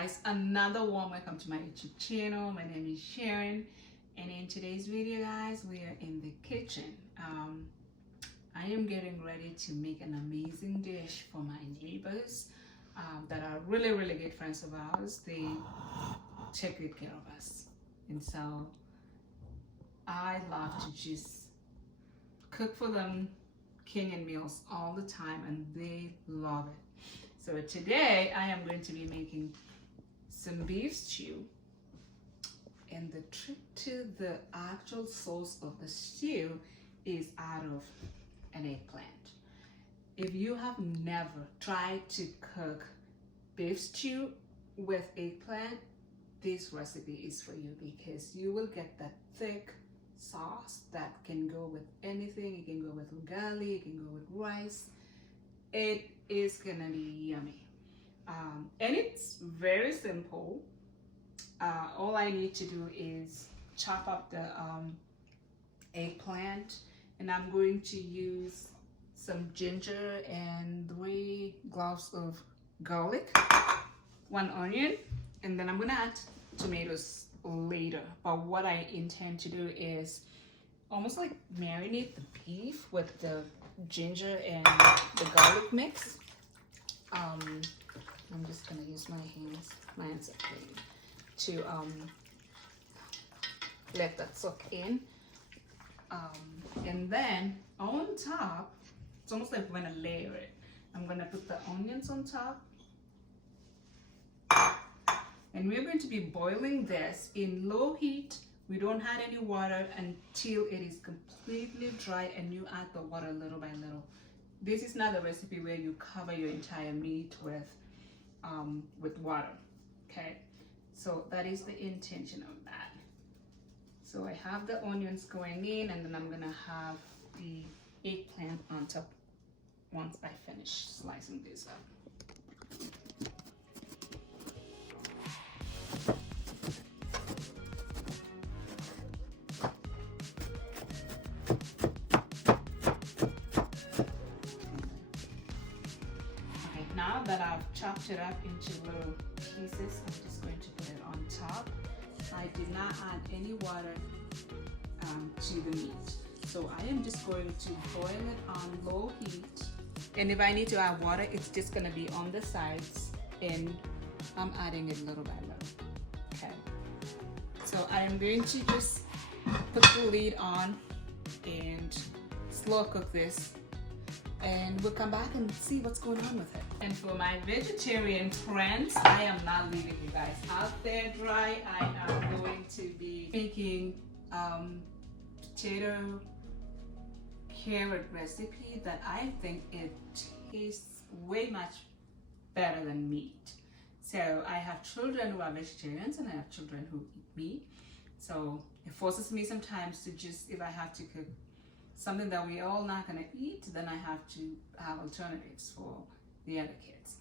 guys, another warm welcome to my YouTube channel. My name is Sharon, and in today's video guys, we are in the kitchen. I am getting ready to make an amazing dish for my neighbors that are really good friends of ours. They take good care of us, and so I love to just cook for them Kenyan meals all the time, and they love it. So today I am going to be making some beef stew, and the trick to the actual sauce of the stew is out of an eggplant. If you have never tried to cook beef stew with eggplant, this recipe is for you, because you will get that thick sauce that can go with anything. It can go with ugali, it can go with rice. It is gonna be yummy, and it's very simple. All I need to do is chop up the eggplant, and I'm going to use some ginger and 3 cloves of garlic, 1 onion, and then I'm gonna add tomatoes later. But what I intend to do is almost like marinate the beef with the ginger and the garlic mix. I'm just gonna use my hands are clean, to let that soak in. And then on top, it's almost like we're gonna layer it. I'm gonna put the onions on top, and we're going to be boiling this in low heat. We don't add any water until it is completely dry, and you add the water little by little. This is not a recipe where you cover your entire meat with water, okay? So that is the intention of that. So I have the onions going in, and then I'm gonna have the eggplant on top once I finish slicing this up. Now that I've chopped it up into little pieces, I'm just going to put it on top. I did not add any water to the meat, so I am just going to boil it on low heat. And if I need to add water, it's just going to be on the sides, and I'm adding it little by little. Okay, so I am going to just put the lid on and slow cook this, and we'll come back and see what's going on with it. And for my vegetarian friends, I am not leaving you guys out there dry. I am going to be making potato carrot recipe that I think it tastes way much better than meat. So I have children who are vegetarians, and I have children who eat meat. So it forces me sometimes to just, if I have to cook something that we all not gonna eat, then I have to have alternatives for the other kids.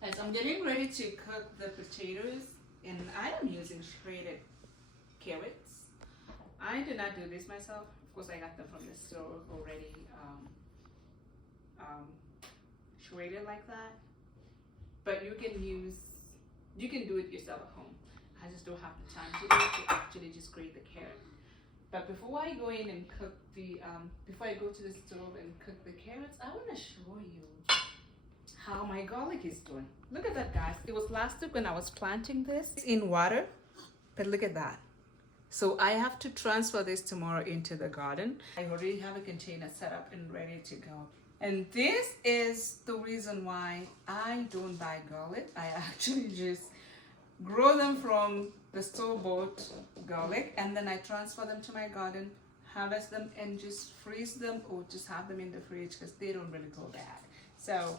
As I'm getting ready to cook the potatoes, and I am using shredded carrots. I did not do this myself. Of course, I got them from the store already shredded like that. But you can do it yourself at home. I just don't have the time to do it, to actually just grate the carrot. But before I go in and cook before I go to the stove and cook the carrots, I want to show you how my garlic is doing. Look at that, guys. It was last week when I was planting this in water, but look at that. So I have to transfer this tomorrow into the garden. I already have a container set up and ready to go. And this is the reason why I don't buy garlic. I actually just grow them from the store-bought garlic, and then I transfer them to my garden, harvest them and just freeze them, or just have them in the fridge because they don't really go bad. So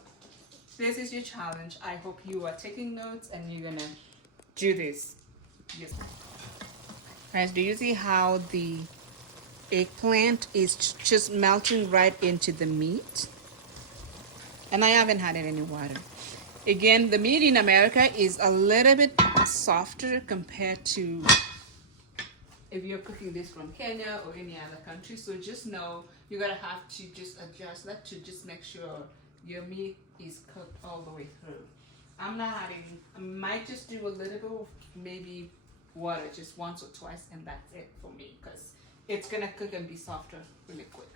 this is your challenge. I hope you are taking notes and you're gonna do this. Yes. Guys, do you see how the eggplant is just melting right into the meat? And I haven't added any water. Again, the meat in America is a little bit softer compared to if you're cooking this from Kenya or any other country. So just know you're gonna have to just adjust that to just make sure your meat is cooked all the way through. I'm not adding, I might just do a little bit of maybe water just once or twice, and that's it for me, because it's gonna cook and be softer really quick.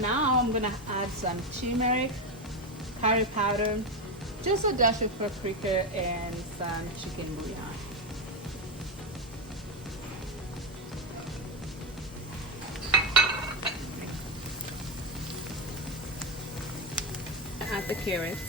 Now I'm gonna add some turmeric, curry powder, just a dash of paprika, and some chicken bouillon. Add the carrots.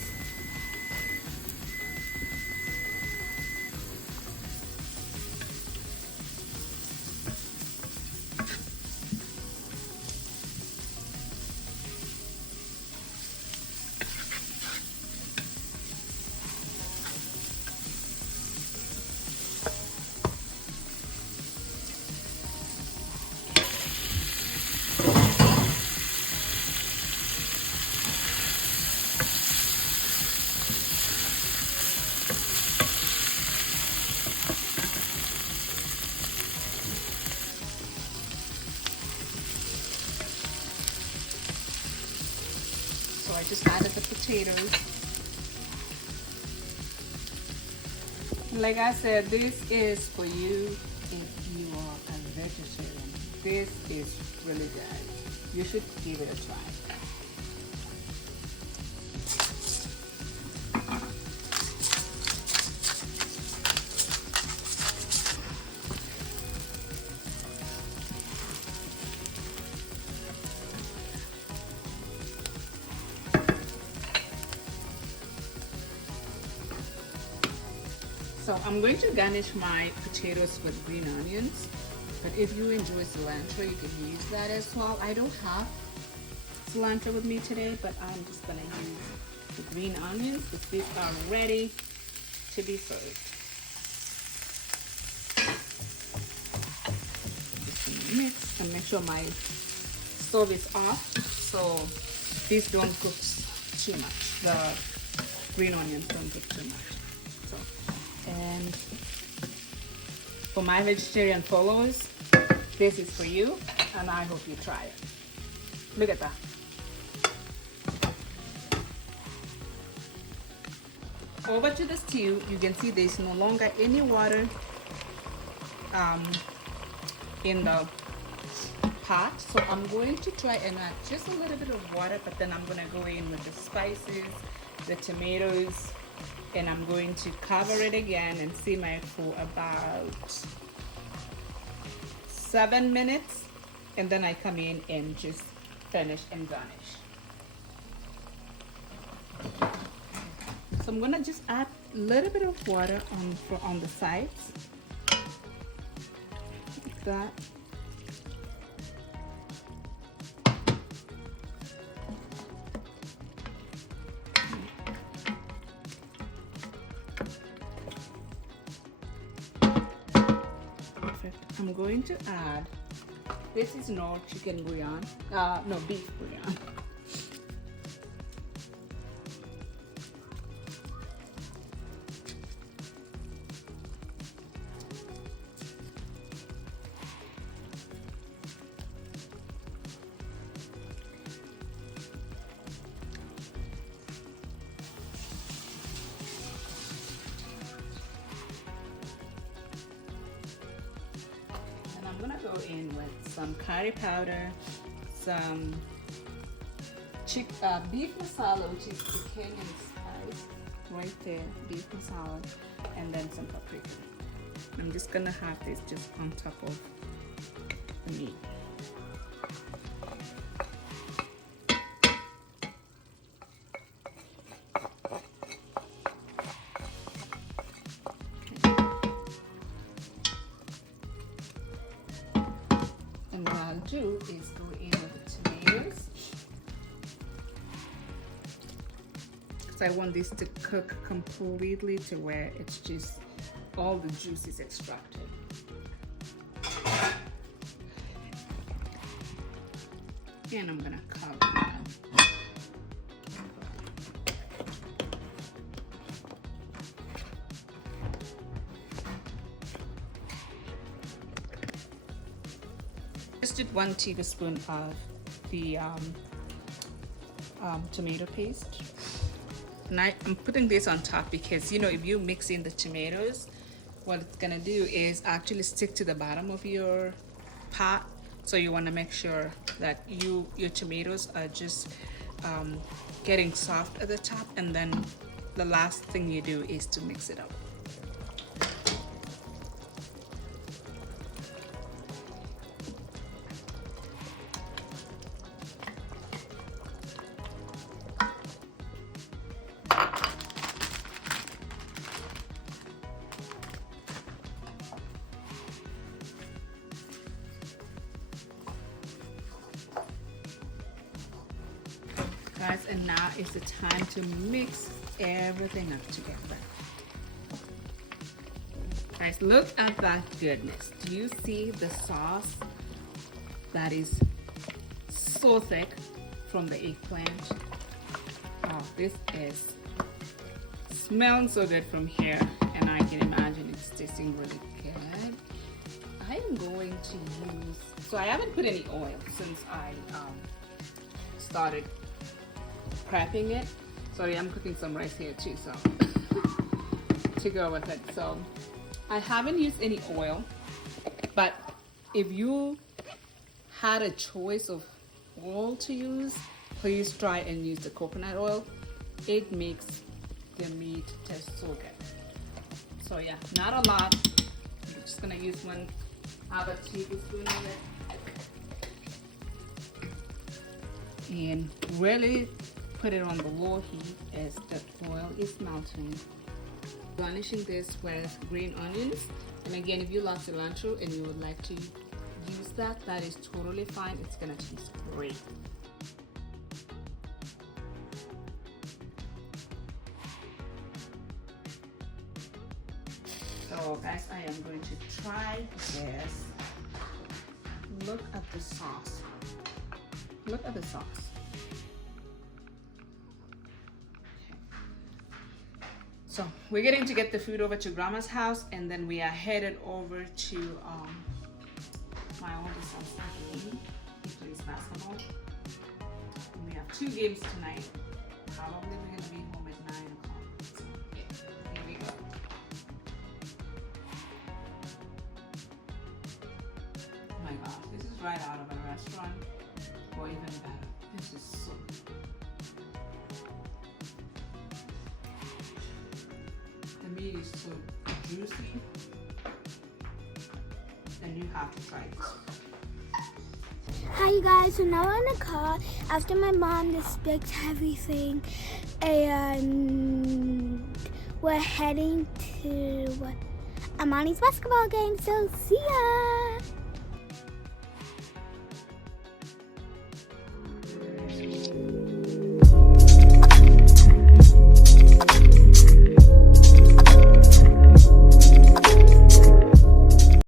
So I just added the potatoes. Like I said, this is for you if you are a vegetarian. This is really good. You should give it a try. So I'm going to garnish my potatoes with green onions, but if you enjoy cilantro, you can use that as well. I don't have cilantro with me today, but I'm just gonna use the green onions because these are ready to be served. Just gonna mix and make sure my stove is off so these don't cook too much. The green onions don't cook too much. And for my vegetarian followers, this is for you, and I hope you try it. Look at that. Over to the stew, you can see there's no longer any water in the pot. So I'm going to try and add just a little bit of water, but then I'm going to go in with the spices, the tomatoes, and I'm going to cover it again and simmer it for about 7 minutes, and then I come in and just finish and garnish. So I'm gonna just add a little bit of water on the sides, like that. I'm going to add, this is no chicken bouillon, no beef bouillon. I'm gonna go in with some curry powder, some beef masala, which is the Kenyan spice, right there, beef masala, and then some paprika. I'm just gonna have this just on top of the meat. And what I'll do is go in with the tomatoes. So I want this to cook completely to where it's just all the juice is extracted. And I'm gonna cover it. Just did 1 tablespoon of the tomato paste. And I'm putting this on top because, you know, if you mix in the tomatoes, what it's gonna do is actually stick to the bottom of your pot. So you wanna make sure that your tomatoes are just getting soft at the top, and then the last thing you do is to mix it up. Guys, and now is the time to mix everything up together. Guys, look at that goodness. Do you see the sauce that is so thick from the eggplant? Oh, this is smelling so good from here, and I can imagine it's tasting really good. I am going to use, so I haven't put any oil since I started prepping it. Sorry, I'm cooking some rice here too, so to go with it. So I haven't used any oil, but if you had a choice of oil to use, please try and use the coconut oil. It makes the meat taste so good. So yeah, not a lot. I'm just gonna use 1 tablespoon of it, and really put it on the low heat as the oil is melting. Garnishing this with green onions, and again, if you love cilantro and you would like to use that is totally fine. It's gonna taste great. So guys, I am going to try this. Look at the sauce. Look at the sauce. So we're getting to get the food over to Grandma's house, and then we are headed over to my oldest son's game. He plays basketball. And we have 2 games tonight. Probably we're gonna be home at 9 o'clock. So yeah, here we go. Oh my gosh, this is right out of a restaurant, or even better. This is so good. The meat is so juicy, and you have to try this. Hi you guys, so now we're in the car after my mom just fixed everything, and we're heading to Amani's basketball game, so see ya!